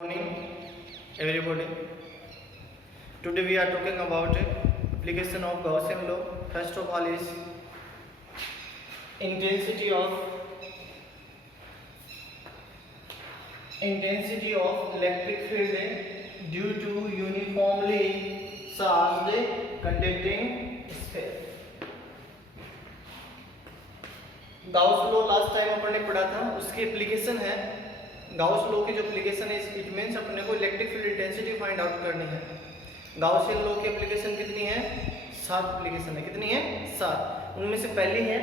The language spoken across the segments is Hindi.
Morning, everybody. Today we are talking about application of Gaussian law. First of all is intensity of electric field due to uniformly charged conducting sphere. Gauss law last time अपन ने पढ़ा था, उसकी एप्लीकेशन है। गाउस लॉ की जो एप्लीकेशन है, इट मींस अपने को electric field intensity find out करनी है। गाउसियन लॉ की एप्लीकेशन कितनी है? 7 एप्लीकेशन है। कितनी है? 7। उनमें से पहली है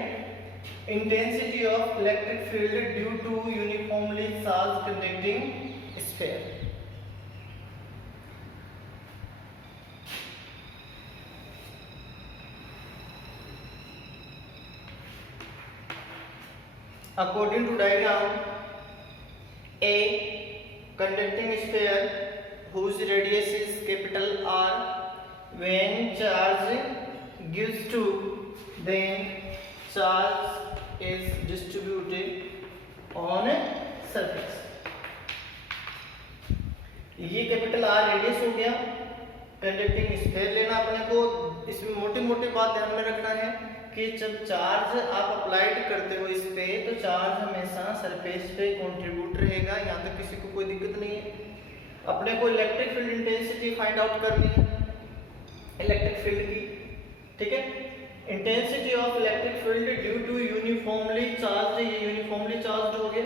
intensity of electric field due to uniformly charge conducting sphere. According to diagram, a conducting sphere whose radius is capital R, when charge gives to, then charge is distributed on a surface. ये कैपिटल R रेडियस हो गया। कंडक्टिंग स्फीयर लेना अपने को। इसमें मोटी मोटी बात ध्यान में रखना है कि जब चार्ज आप अप्लाइड करते हो इस पे, तो चार्ज हमेशा सरफेस पे कंट्रीब्यूट रहेगा। यहाँ तक किसी को कोई दिक्कत नहीं है। अपने को electric field intensity find out करनी है इलेक्ट्रिक फील्ड की, ठीक है। Intensity of electric field due to uniformly charge, ये यूनिफॉर्मली चार्ज हो गया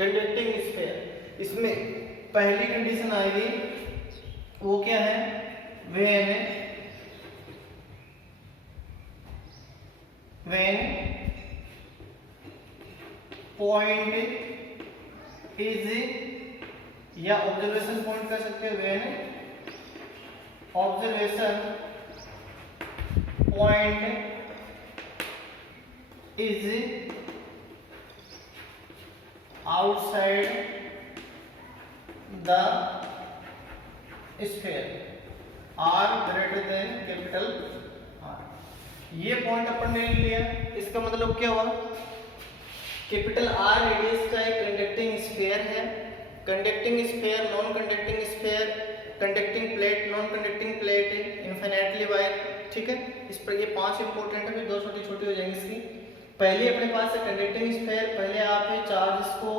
कंडक्टिंग स्फीयर। इसमें पहली कंडीशन आएगी, वो क्या है? when point is, या ऑब्जर्वेशन पॉइंट कर सकते हैं, when observation point is outside the sphere or greater than capital R. ये पॉइंट अपन ने लिया। इसका मतलब क्या हुआ? कैपिटल आर रेडियस का एक कंडक्टिंग स्फीयर है। Conducting sphere, non conducting sphere, conducting plate, non conducting plate, infinitely wire, ठीक है। इस पर ये 5 इंपॉर्टेंट है, फिर 2 छोटी छोटी हो जाएंगी इसकी। पहले अपने पास है कंडक्टिंग स्फीयर। पहले आप चार्ज को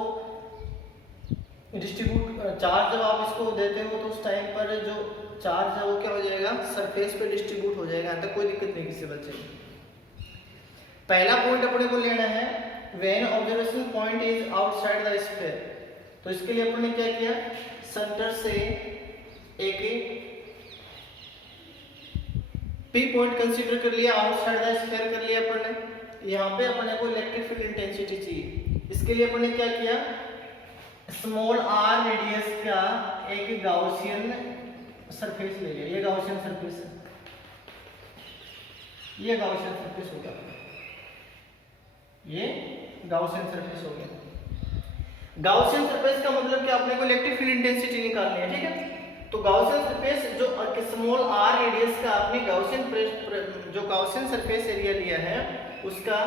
डिस्ट्रीब्यूट, चार्ज जब आप इसको देते हो तो उस टाइम पर जो चार्ज है वो क्या हो जाएगा? सरफेस पे डिस्ट्रीब्यूट हो जाएगा। तो कोई दिक्कत नहीं किसी बच्चे को। पहला पॉइंट अपने को लेना है when observation point is outside the sphere. तो इसके लिए अपने क्या किया? सेंटर से एक पी पॉइंट कंसीडर कर लिया, आउटसाइड द स्फीयर कर लिया अपने। यहाँ पे अपने को इलेक्ट्रिक फील्ड इंटेंसिटी चाहिए। इसके लिए अपने क्या किया? स्मॉल आर रेडियस का एक गाउसियन सरफेस ले लिया। ये गाउसियन सरफेस है, ये गाउसियन सरफेस होगा, ये गाउसियन सरफेस हो गया। गाउसियन सरफेस का मतलब कि आपने को इलेक्ट्रिक फील्ड इंटेंसिटी निकालनी है, ठीक है। तो गाउसियन सरफेस जो स्मॉल आर रेडियस का आपने जो गाउसियन सरफेस एरिया लिया है, उसका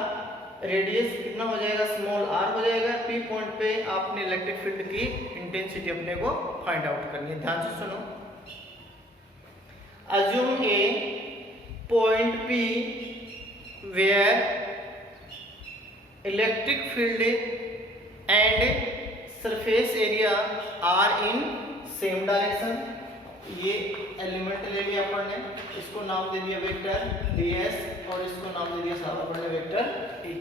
रेडियस कितना हो जाएगा? स्मॉल आर हो जाएगा। पी पॉइंट पे आपने इलेक्ट्रिक फील्ड की इंटेंसिटी अपने को फाइंड आउट करनी है। ध्यान से सुनो। Assume a point P where electric field and surface area are in same direction। ये एलिमेंट ले लिया अपन ने, इसको नाम दे दिया वेक्टर ds और इसको नाम दे दिया साहब अपन ने vector E।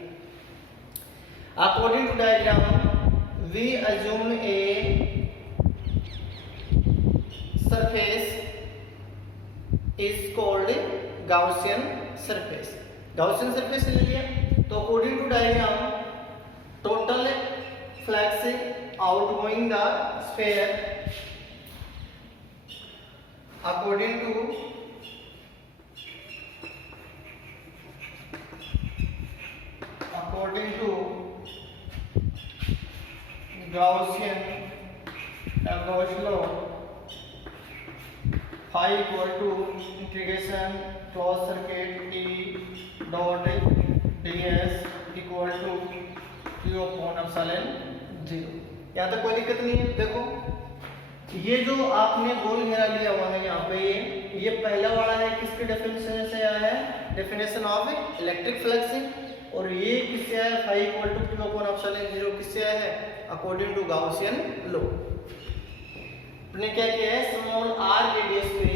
According to diagram, we assume a surface is called Gaussian surface। Gaussian surface ले लिया। तो according to diagram, total flux outgoing the sphere according to Gaussian Gauss law, phi equal to integration closed circuit T dot ds equal to Q upon epsilon 0। यहाँ तक कोई दिक्कत नहीं है। देखो ये जो आपने गोल घेरा लिया हुआ है यहाँ पे, ये पहला वाला है, किसके डेफिनेशन से आया है, डेफिनेशन ऑफ इलेक्ट्रिक फ्लक्स। और ये किससे आया, phi equal to q upon epsilon 0 किससे आया है, अकॉर्डिंग टू गाउसियन लॉ। आपने क्या किया है, स्मॉल r रेडियस पे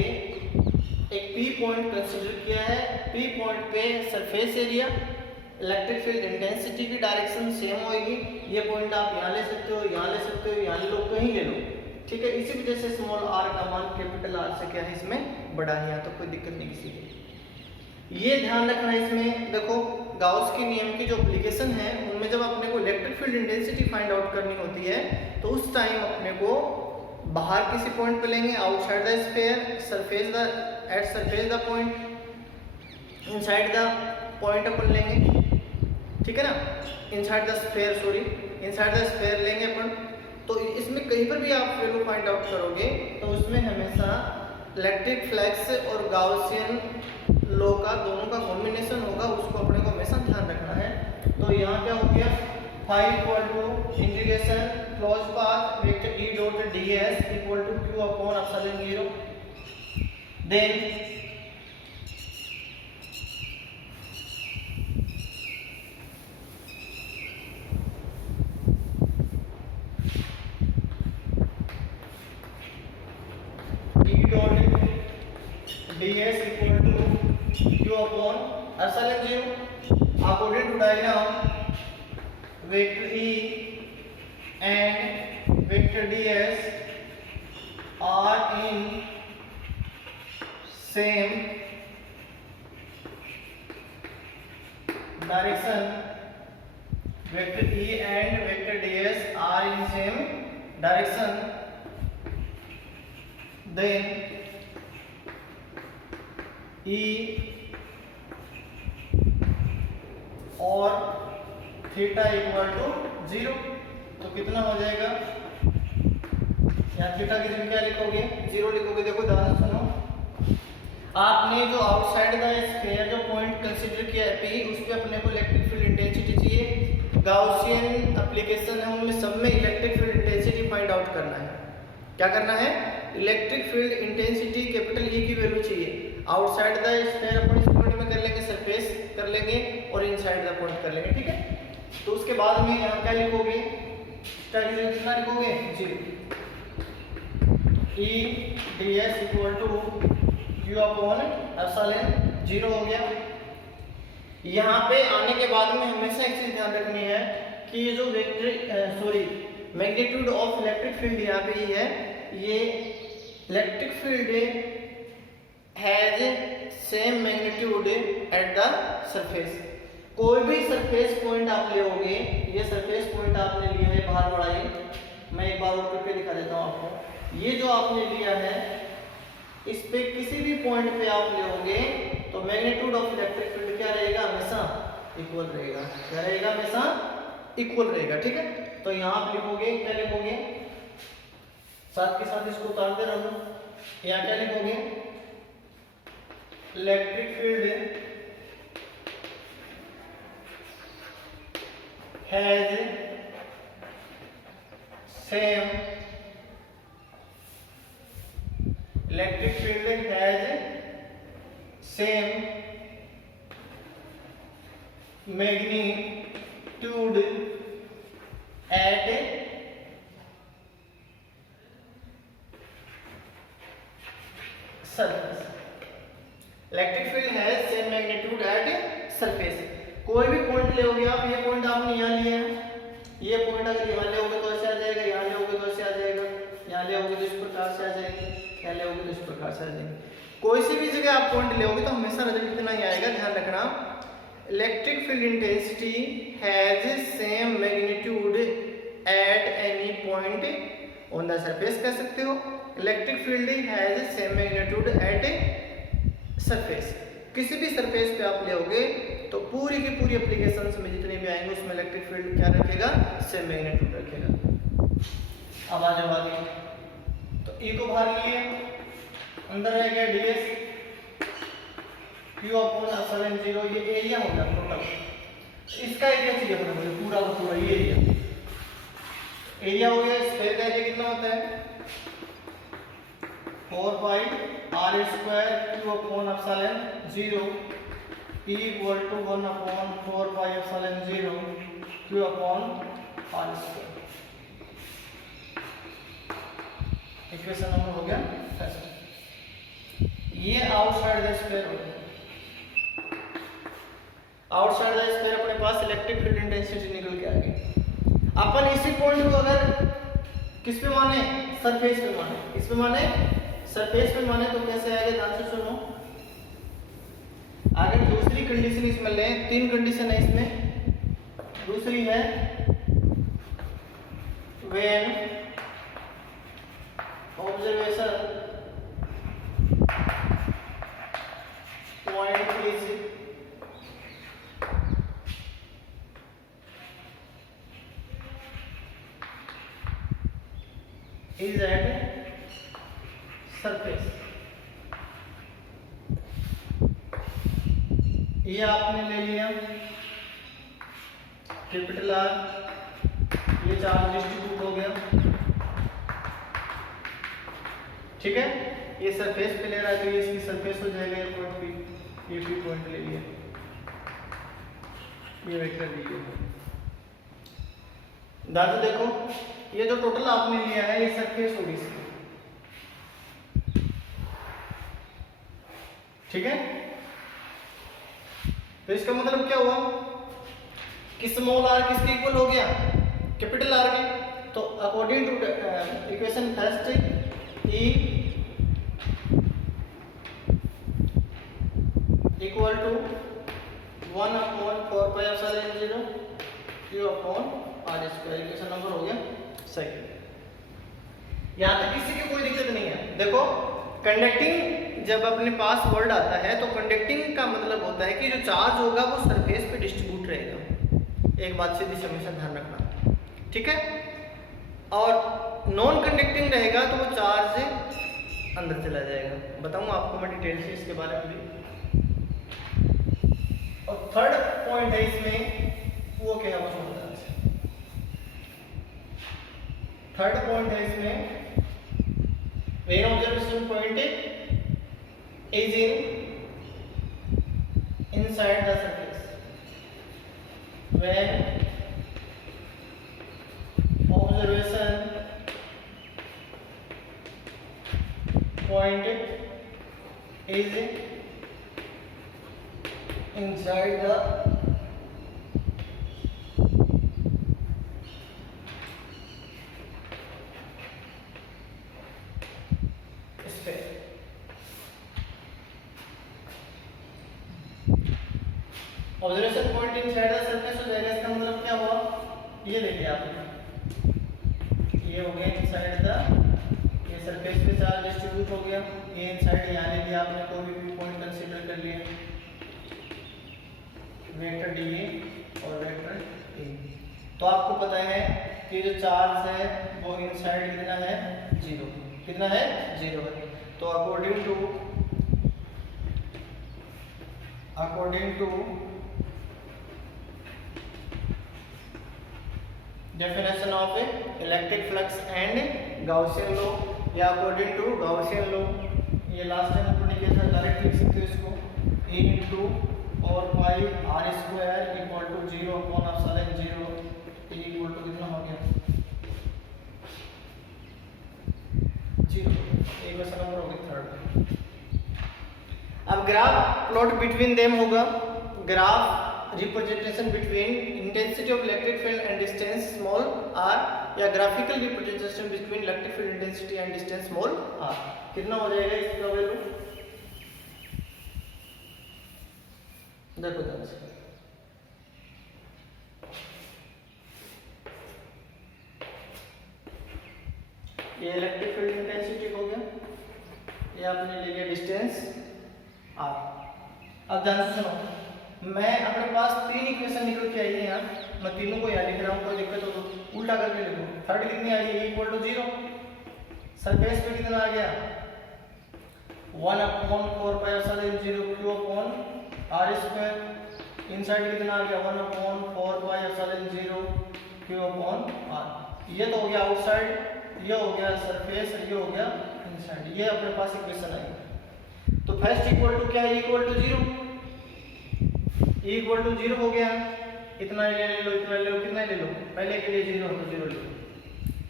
एक p पॉइंट कंसीडर किया है। p पॉइंट पे surface area, electric field intensity की डायरेक्शन सेम होगी। ये पॉइंट आप यहाँ ले सकते हो, यहाँ ले सकते हो, यहाँ ले लो, कहीं ले लो, ठीक है। इसी वजह से स्मॉल r का मान कैपिटल R से क्या है, इसमें बड़ा है, तो कोई दिक्कत नहीं किसी की। ये ध्यान रखना है इसमें, देखो गाउस के नियम की जो एप्लीकेशन है उनमें जब अपने को electric field intensity find out करनी होती है तो उस टाइम अपने को बाहर किसी पॉइंट पे लेंगे, outside the sphere, surface the at surface the point, inside the point अपन लेंगे, ठीक है ना, inside the sphere, sorry inside the sphere लेंगे अपन। तो इसमें कहीं पर भी आप वैल्यू फाइंड आउट करोगे तो उसमें हमेशा इलेक्ट्रिक फ्लक्स और गाउसियन लॉ का दोनों का कॉम्बिनेशन होगा, उसको अपने को हमेशा ध्यान रखना है। तो यहाँ क्या हो गया, phi equal to integration close path vector E dot ds equal to q upon epsilon 0, then ds equal to q upon epsilon 0 according to diagram vector E and vector ds are in same direction. Vector E and vector ds are in same direction, then E और थीटा इक्वल टू 0, तो कितना हो जाएगा, यहाँ थीटा की जगह क्या लिखोगे, 0 लिखोगे। देखो ध्यान से सुनो, आपने जो आउटसाइड द स्फीयर जो पॉइंट कंसीडर किया है P, उस पे अपने को इलेक्ट्रिक फील्ड इंटेंसिटी चाहिए। गाउसियन एप्लीकेशन है उनमें सब में electric field intensity find out करना है। क्या करना है, electric field intensity capital E की वैल्यू चाहिए। आउटसाइड द स्फीयर अपन इस पॉइंट में कर लेंगे, सरफेस कर लेंगे, और इनसाइड द पॉइंट कर लेंगे, ठीक है। तो उसके बाद में यहाँ क्या लिखोगे, कितना लिखोगे, 0, E ds equal to q upon epsilon 0 हो गया। यहाँ पे आने के बाद में हमेशा एक चीज ध्यान रखनी है कि ये जो मैग्नीट्यूड ऑफ इलेक्ट्रिक फील्ड यहाँ पे ही है, ये electric field has same magnitude at the surface. कोई भी सरफेस पॉइंट आप लोगे, ये सरफेस पॉइंट आपने लिया है बाहर वाला, ये मैं एक बार और करके दिखा देता हूँ आपको। ये जो आपने लिया है, इस पे किसी भी पॉइंट पे आप लोगे तो मैग्नीट्यूड ऑफ इलेक्ट्रिक फील्ड क्या रहेगा, हमेशा इक्वल रहेगा। क्या रहेगा, हमेशा इक्वल रहेगा, ठीक है। तो यहाँ आप लिखोगे, क्या लिखोगे, साथ के साथ इसको उतारते रहो। यहाँ क्या लिखोगे, electric field has same, electric field has same magnitude at surface. Electric field has same magnitude at surface. कोई भी पॉइंट लोगे आप, ये पॉइंट आपने यहाँ लिया है, ये पॉइंट अगर यहाँ लोगे तो ऐसे आ जाएगा, यहाँ लोगे तो ऐसे आ जाएगा, यहाँ लोगे तो इस प्रकार से आ जाएगा, यहाँ लोगे तो इस प्रकार से आ जाएगा। कोई सी भी जगह आप पॉइंट लोगे तो हमेशा रिजल्ट इतना ही आएगा। ध्यान रखना, electric field intensity has same magnitude at any point on the surface, कह सकते हो। Electric field has same magnitude at surface. किसी भी सरफेस पे आप लोगे तो पूरी की पूरी एप्लीकेशंस में जितने भी आएंगे उसमें इलेक्ट्रिक फील्ड क्या रखेगा, सेम मैग्नीट्यूड रखेगा। अब आ जाओ आगे, तो E को बाहर लिए, अंदर रह गया ds q अपॉन एप्सिलॉन 0, ये एरिया होगा टोटल। इसका एरिया चाहिए अपने मुझे, पूरा का पूरा ये एरिया हो गया। स्फीयर का एरिया कितना होता है, 4 pi R square Q upon epsilon 0 E equal to 1 upon 4 pi epsilon 0 Q upon R square. Equation number हो गया फर्स्ट। ये आउटसाइड द स्फीयर हो गया। आउटसाइड द स्फीयर अपने पास इलेक्ट्रिक फील्ड इंटेंसिटी निकल के आ गई। अपन इसी पॉइंट को अगर किस पे माने, सरफेस पे माने, किस पे माने, सरफेस पे माने, तो कैसे आएगा ध्यान से सुनो। अगर दूसरी कंडीशन इसमें लें, तीन कंडीशन है इसमें। दूसरी है when observation point is at surface। ये आपने ले लिया कैपिटल आर, ये चार्ज डिस्ट्रीब्यूट हो गया, ठीक है। ये सरफेस पे ले रहा है तो ये इसकी सरफेस हो जाएगा, ये पॉइंट पी, ये पी पॉइंट ले लिया, ये वेक्टर ले लिया। दादा देखो, ये जो टोटल आपने लिया है ये सरफेस होगी इसकी, ठीक है। तो इसका मतलब क्या हुआ कि स्मॉल आर किसके इक्वल हो गया, कैपिटल आर के। तो according to equation first, E equal to 1 upon 4 pi epsilon 0 Q upon R square. Equation number हो गया सही। यहां तक किसी की कोई दिक्कत नहीं है। देखो, कंडक्टिंग जब अपने पास वर्ड आता है तो कंडक्टिंग का मतलब होता है कि जो चार्ज होगा वो सरफेस पे डिस्ट्रीब्यूट रहेगा। एक बात सीधी हमेशा ध्यान रखना, ठीक है। और नॉन कंडक्टिंग रहेगा तो वो चार्ज अंदर चला जाएगा। बताऊंगा आपको मैं डिटेल से इसके बारे में भी। और थर्ड पॉइंट है इसमें, वो क्या है वो बता। थर्ड पॉइंट है इसमें, when observation point is inside the surface, when observation point is inside the observation point inside the surface हो जाएगा। इसका मतलब क्या हुआ, ये ले लिया आपने, ये हो गया इनसाइड द, ये सरफेस पे चार्ज डिस्ट्रीब्यूट हो गया, ये इनसाइड यहाँ ले लिया आपने, कोई भी पॉइंट कंसीडर कर लिया, वेक्टर डी और वेक्टर ए। तो आपको पता है कि जो चार्ज है वो इनसाइड कितना है, 0। कितना है, 0 है। तो according to definition of electric flux and Gaussian law, या according to Gaussian law, ये लास्ट टाइम अपन ने किया था, डायरेक्ट लिख सकते हो इसको, A इंटू और pi R square equal to 0 upon epsilon 0, A equal to कितना हो गया, 0। इक्वेशन नंबर हो गई थर्ड। अब ग्राफ प्लॉट बिटवीन देम होगा, graph representation between intensity of electric field and distance small r, या graphical representation between electric field intensity and distance small r। कितना हो जाएगा इसका वैल्यू, देखो ध्यान से, ये इलेक्ट्रिक फील्ड इंटेंसिटी हो गया, ये आपने ले लिया डिस्टेंस r। अब ध्यान से सुनो, मैं अपने पास तीन इक्वेशन निकल के आई है यहाँ, मैं तीनों को यहाँ लिख रहा हूँ, कोई दिक्कत हो तो उल्टा करके लिखो। थर्ड कितनी आई है, इक्वल टू 0, सरफेस पे कितना आ गया, 1 upon 4 pi epsilon 0 Q upon R square, inside कितना आ गया, 1 upon 4 pi epsilon 0 Q upon R. ये तो हो गया आउटसाइड, ये हो गया सरफेस, ये हो गया इनसाइड। ये अपने पास इक्वेशन आई। तो फर्स्ट इक्वल टू क्या है, इक्वल टू 0, इक्वल टू 0 हो गया। इतना ले लो, इतना ले लो, कितना ले लो, पहले के लिए 0 तो 0 ले लो।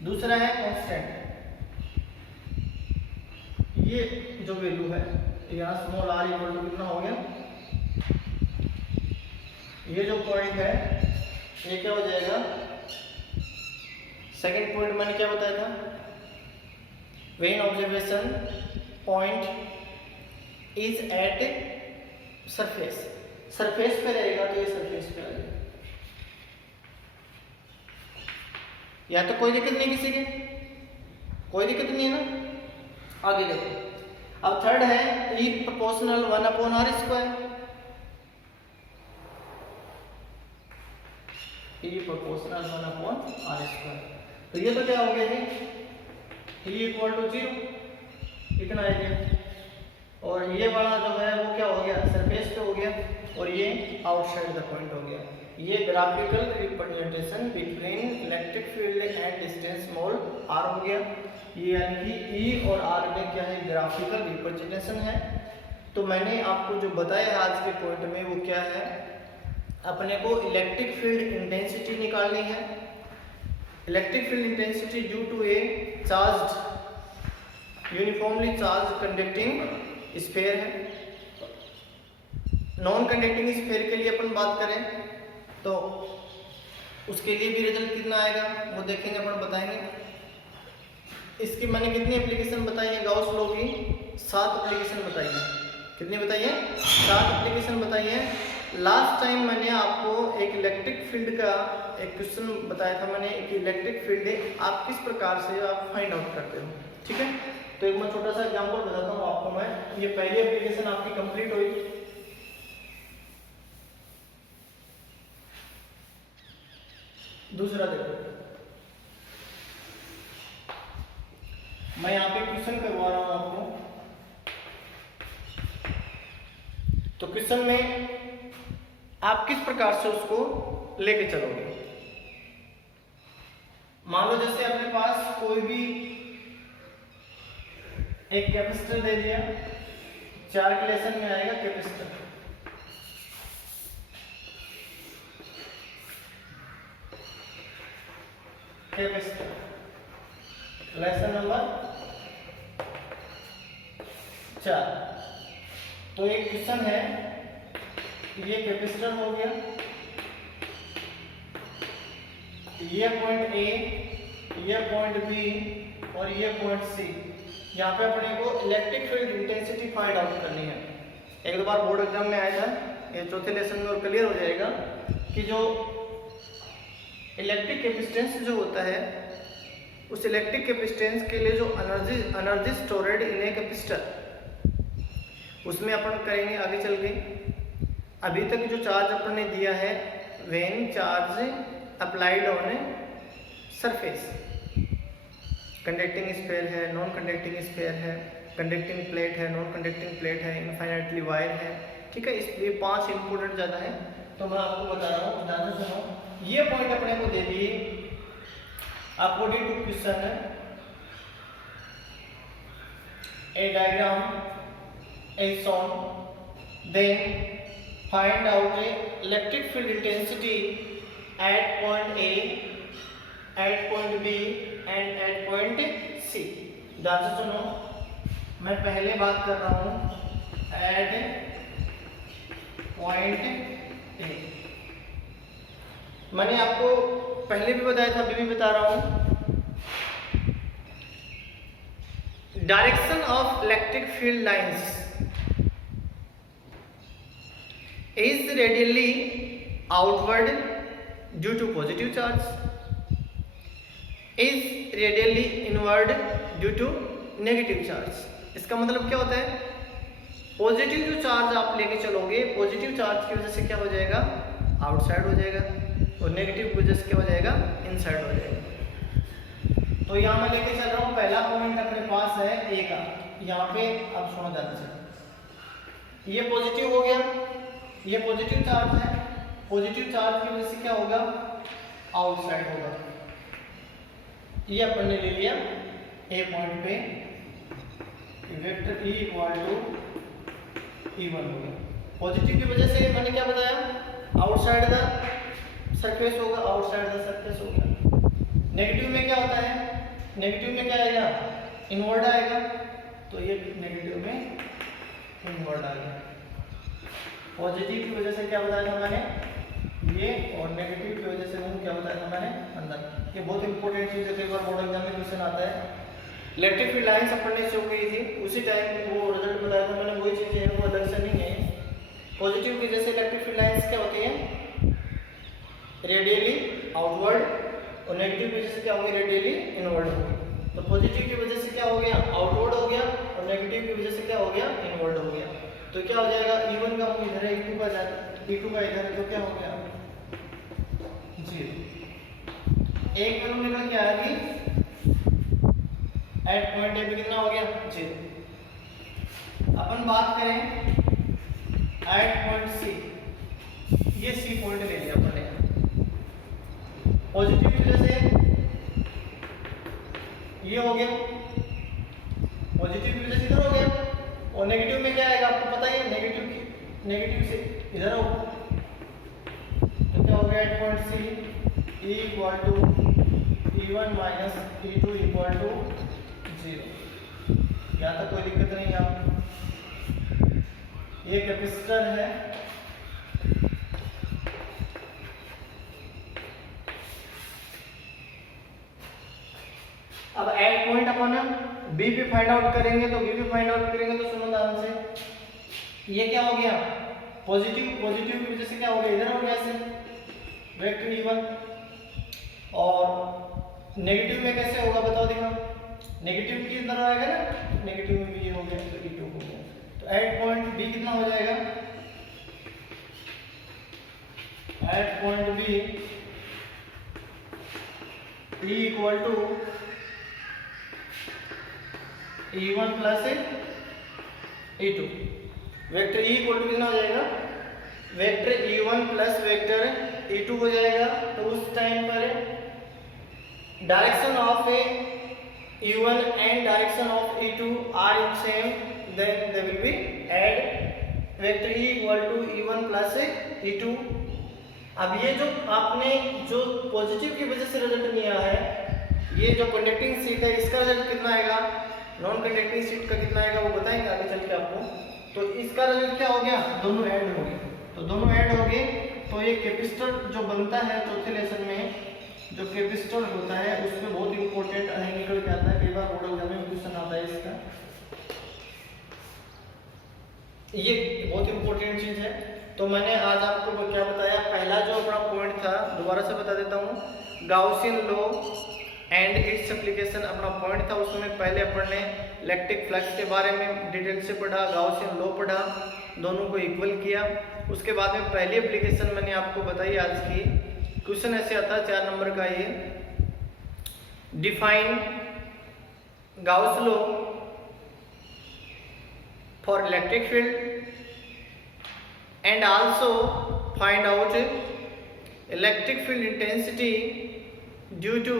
दूसरा है कांस्टेंट, ये जो वैल्यू है यहाँ स्मॉल r इक्वल टू कितना हो गया, ये जो पॉइंट है ये क्या हो जाएगा, सेकंड पॉइंट मैंने क्या बताया था, when observation point is at surface, surface पे रहेगा तो ये सरफेस पे आ जाएगा। या तो कोई दिक्कत नहीं, किसी के कोई दिक्कत नहीं है ना। आगे देखो, अब थर्ड है ई प्रोपोर्शनल 1/r², ई प्रोपोर्शनल 1/r²। तो ये तो क्या हो गया जी, ई इक्वल टू 0, इतना आ गया। और ये वाला जो है वो क्या हो गया, सरफेस पे हो गया, और ये आउटसाइड द पॉइंट हो गया। ये graphical representation between electric field and distance small r हो गया। ये यानी कि E और R में क्या है, ग्राफिकल रिप्रेजेंटेशन है। तो मैंने आपको जो बताया आज के पॉइंट में वो क्या है, अपने को इलेक्ट्रिक फील्ड इंटेंसिटी निकालनी है। Electric field intensity due to a charged uniformly charge conducting sphere है। नॉन कंडक्टिंग स्फीयर के लिए अपन बात करें तो उसके लिए भी रिजल्ट कितना आएगा वो देखेंगे, अपन बताएंगे। इसकी मैंने कितनी एप्लीकेशन बताई है, गाउस लॉ की 7 एप्लीकेशन बताई है। कितनी बताई है, 7 एप्लीकेशन बताई है। लास्ट टाइम मैंने आपको एक इलेक्ट्रिक फील्ड का एक क्वेश्चन बताया था मैंने, एक इलेक्ट्रिक फील्ड है, आप किस प्रकार से आप फाइंड आउट करते हो, ठीक है। तो एक मैं छोटा सा एग्जांपल बताता हूँ आपको मैं। ये पहली एप्लीकेशन आपकी कंप्लीट हुई। दूसरा देखो, मैं यहाँ पे क्वेश्चन करवा रहा हूँ आपको। तो क्वेश्चन में आप किस प्रकार से उसको लेके चलोगे। मान लो जैसे अपने पास कोई भी एक कैपेसिटर दे दिया, 4 के लेसन में आएगा कैपेसिटर। Capacitor lesson number 4। तो एक क्वेश्चन है, ये कैपेसिटर हो गया, ये पॉइंट ए, ये पॉइंट बी और ये पॉइंट सी। यहाँ पे अपने को electric field intensity find out करनी है। एक दो बार बोर्ड एग्जाम में आया था, ये चौथे लेसन में और क्लियर हो जाएगा कि जो इलेक्ट्रिक कैपेसिटेंस जो होता है, उस इलेक्ट्रिक कैपेसिटेंस के लिए जो energy storeyed in a capacitor, उसमें अपन करेंगे आगे चल के। अभी तक जो चार्ज अपन ने दिया है, when charge applied on a surface, conducting sphere है, नॉन कंडक्टिंग स्फीयर है, कंडक्टिंग प्लेट है, नॉन कंडक्टिंग प्लेट है, इनफाइनाइटली वायर है, ठीक है। इसलिए 5 इंपोर्टेंट ज़्यादा है, तो मैं आपको बता रहा हूँ, ध्यान से सुनो। ये पॉइंट अपने को दे दिए अकॉर्डिंग टू क्वेश्चन है। A diagram is shown, then find out electric field intensity at point A, at point B and at point C. ध्यान से सुनो, मैं पहले बात कर रहा हूं एट पॉइंट ए। मैंने आपको पहले भी बताया था, अभी भी बता रहा हूं। Direction of electric field lines is radially outward due to positive charge, is radially inward due to negative charge। इसका मतलब क्या होता है, पॉजिटिव जो चार्ज आप लेके चलोगे, पॉजिटिव चार्ज की वजह से क्या हो जाएगा, आउटसाइड हो जाएगा, और नेगेटिव की वजह से क्या हो जाएगा, इनसाइड हो जाएगा। तो यहाँ मैं लेके चल रहा हूँ, पहला पॉइंट अपने पास है ए का। यहाँ पे आप सुनो ध्यान से, ये पॉजिटिव हो गया, ये पॉजिटिव चार्ज है, पॉजिटिव चार्ज की वजह से क्या होगा, आउटसाइड होगा। ये अपन ने ले लिया ए पॉइंट पे vector E equal to E1 हो गया। पॉजिटिव की वजह से मैंने क्या बताया, आउटसाइड द सरफेस होगा, आउटसाइड द सरफेस होगा। नेगेटिव में क्या होता है, नेगेटिव में क्या आएगा, इनवर्ड आएगा, तो ये नेगेटिव में इनवर्ड आ गया। पॉजिटिव की वजह से क्या बताया था मैंने ये, और नेगेटिव की वजह से क्या बताया था मैंने अंदर। ये बहुत इंपॉर्टेंट चीज है, कई बार बोर्ड एग्जाम में क्वेश्चन आता है। इलेक्ट्रिक फील्ड लाइंस पढ़ने से हो गई थी, उसी टाइम वो रिजल्ट बताया था मैंने, वही चीजें हैं, वो अलग से नहीं है। पॉजिटिव की वजह से इलेक्ट्रिक फील्ड लाइंस क्या होती हैं, रेडियली आउटवर्ड, और नेगेटिव की वजह से क्या होगी, रेडियली इनवर्ड होगी। तो पॉजिटिव की वजह से क्या हो गया, आउटवर्ड हो गया, और नेगेटिव की वजह से क्या हो गया, इनवर्ड हो गया। तो क्या हो जाएगा, E1 का मूल्य इधर है, E2 का E2 का इधर है, तो क्या हो गया 0। एक वैल्यू निकल के आएगी एट पॉइंट ए पे, कितना हो गया 0। अपन बात करें एट पॉइंट सी, ये सी पॉइंट ले लिया अपन ने, पॉजिटिव की वजह से ये हो गया, पॉजिटिव की वजह से इधर हो गया, और नेगेटिव में क्या आएगा आपको पता ही है, नेगेटिव से इधर हो, तो क्या हो गया at point C E equal to E1 minus E2 equal to 0। यहाँ तक कोई दिक्कत नहीं है आपको। ये कैपेसिटर है, अब एट पॉइंट अपन बी पे फाइंड आउट करेंगे, तो बी पे फाइंड आउट करेंगे तो सुनो ध्यान से, ये क्या हो गया पॉजिटिव, पॉजिटिव की वजह से क्या हो गया, इधर हो गया से वेक्टर E1, और नेगेटिव में कैसे होगा बताओ, देखो नेगेटिव की इधर आएगा ना, नेगेटिव में भी ये हो गया, तो E2 हो गया। तो एट पॉइंट बी कितना हो जाएगा, at point B E equal to E1 plus E2। Vector E equal to कितना हो जाएगा, vector E1 plus vector E2 हो जाएगा। तो उस टाइम पर direction of E1 and direction of E2 are in same, then they will be add vector E equal to E1 plus E2। अब ये जो आपने जो पॉजिटिव की वजह से रिजल्ट लिया है, ये जो कंडक्टिंग सीट है, इसका रिजल्ट कितना आएगा, नॉन कंडक्टिंग सीट का कितना आएगा वो बताएंगे आगे चल के आपको। तो इसका रिजल्ट क्या हो गया, दोनों ऐड हो गए, तो दोनों ऐड हो गए, तो ये कैपेसिटर जो बनता है चौथे लेसन में, जो कैपेसिटर होता है उसमें बहुत इंपॉर्टेंट निकल के आता है, कई बार बोर्ड एग्जाम में क्वेश्चन आता है इसका, ये बहुत इंपॉर्टेंट चीज है। तो मैंने आज आपको क्या बताया, पहला जो अपना पॉइंट था दोबारा से बता देता हूँ, Gaussian law and its application अपना पॉइंट था। उसमें पहले अपन ने इलेक्ट्रिक फ्लक्स के बारे में डिटेल से पढ़ा, गाउसियन लॉ पढ़ा, दोनों को इक्वल किया। उसके बाद में पहली एप्लीकेशन मैंने आपको बताई आज की। क्वेश्चन ऐसे आता है 4 नंबर का, ये define Gauss law for electric field and also find out electric field intensity due to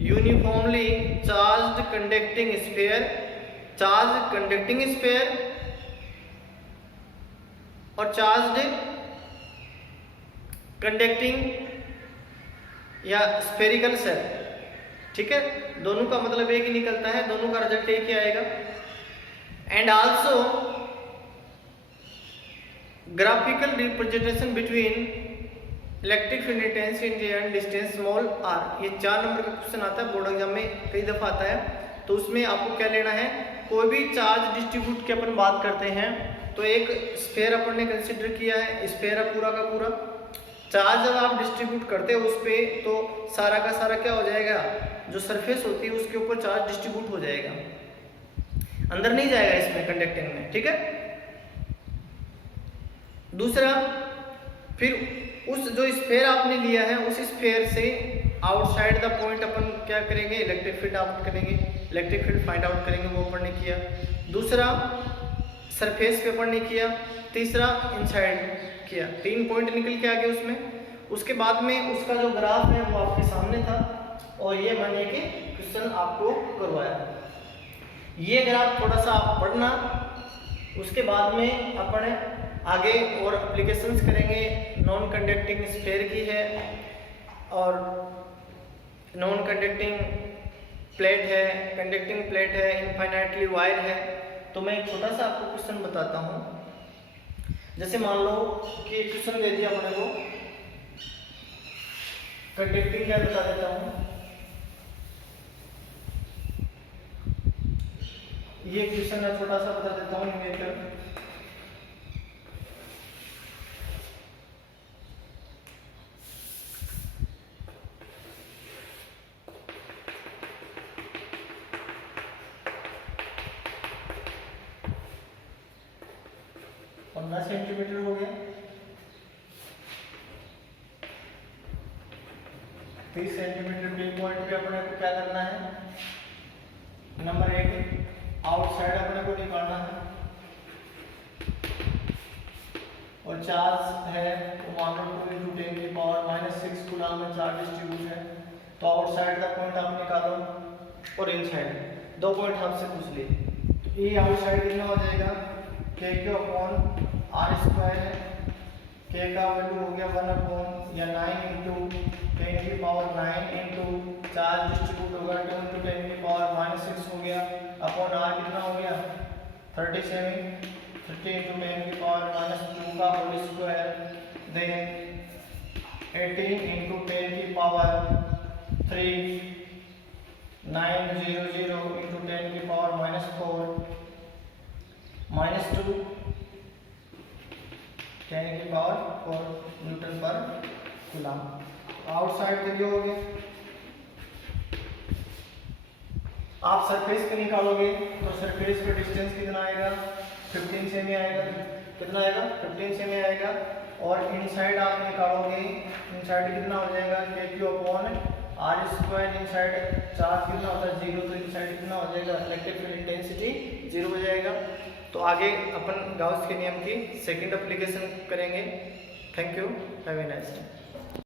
uniformly charged conducting sphere, charged conducting sphere और charged conducting या spherical cell। ठीक है, दोनों का मतलब एक ही निकलता है, दोनों का रिजल्ट एक ही आएगा। And also graphical representation between electric field intensity and distance small r। ये 4 नंबर का क्वेश्चन आता है बोर्ड एग्जाम में, कई दफा आता है। तो उसमें आपको क्या लेना है, कोई भी चार्ज डिस्ट्रीब्यूट की अपन बात करते हैं, तो एक स्फीयर अपन ने कंसीडर किया है, स्फीयर है पूरा का पूरा। चार्ज जब आप डिस्ट्रीब्यूट करते हो उस पे, तो सारा का सारा क्या हो जाएगा, जो सरफेस होती है उसके ऊपर चार्ज डिस्ट्रीब्यूट हो जाएगा, अंदर नहीं जाएगा इसमें कंडक्टिंग में। ठीक है, दूसरा फिर उस जो स्फीयर आपने लिया है उस स्फीयर से आउटसाइड द पॉइंट अपन क्या करेंगे, इलेक्ट्रिक फील्ड आउट करेंगे, इलेक्ट्रिक फील्ड फाइंड आउट करेंगे, वो अपन ने किया। दूसरा सरफेस पे अपन ने किया, तीसरा इनसाइड किया। 3 पॉइंट निकल के आ गए उसमें। उसके बाद में उसका जो ग्राफ है वो आपके सामने था, और ये मैंने कि क्वेश्चन आपको करवाया। ये अगर आप थोड़ा सा पढ़ना, उसके बाद में अपन आगे और एप्लीकेशंस करेंगे। नॉन कंडक्टिंग स्फीयर की है और नॉन कंडक्टिंग प्लेट है, कंडक्टिंग प्लेट है, इनफाइनाइटली वायर है। तो मैं एक छोटा सा आपको क्वेश्चन बताता हूँ। जैसे मान लो कि क्वेश्चन दे दिया अपने को, कंडक्टिंग क्या बता देता हूँ। ये क्वेश्चन है, छोटा सा बता देता हूँ न्यूमेरिकल। सेंटीमीटर हो गया, 30 सेंटीमीटर पी पॉइंट पे अपने को क्या करना है। नंबर 1 आउटसाइड अपने को निकालना है और चार्ज है तो मान लो 2 × 10⁻⁻6 कूलम में चार्ज डिस्ट्रीब्यूट है। तो आउटसाइड का पॉइंट आप निकालो और इनसाइड, 2 पॉइंट आपसे पूछ लिए। ये आउटसाइड कितना हो जाएगा, K/r² है। K का वैल्यू हो गया 1/9 × 10⁻9 इंटू चार्ज डिस्ट्रीब्यूट होगा 2 × 10⁻6 हो गया अपॉन r कितना हो गया 37, 30 × 10⁻2 का होल स्क्वायर, देन 18 × 10⁻3 900 × 10⁻4 -2 10⁻4 न्यूटन पर कूलम। आउटसाइड के लिए हो गए। आप सरफेस पे निकालोगे तो सरफेस पे डिस्टेंस कितना आएगा, 15 सेमी आएगा। कितना आएगा, 15 सेमी आएगा। और इनसाइड आप निकालोगे, इनसाइड कितना हो जाएगा, K/r²। इनसाइड चार्ज कितना होता है 0, तो इनसाइड कितना हो जाएगा, इलेक्ट्रिक फील्ड इंटेंसिटी 0 हो जाएगा। तो आगे अपन गाउस के नियम की सेकंड एप्लीकेशन करेंगे। Thank you, have a nice day.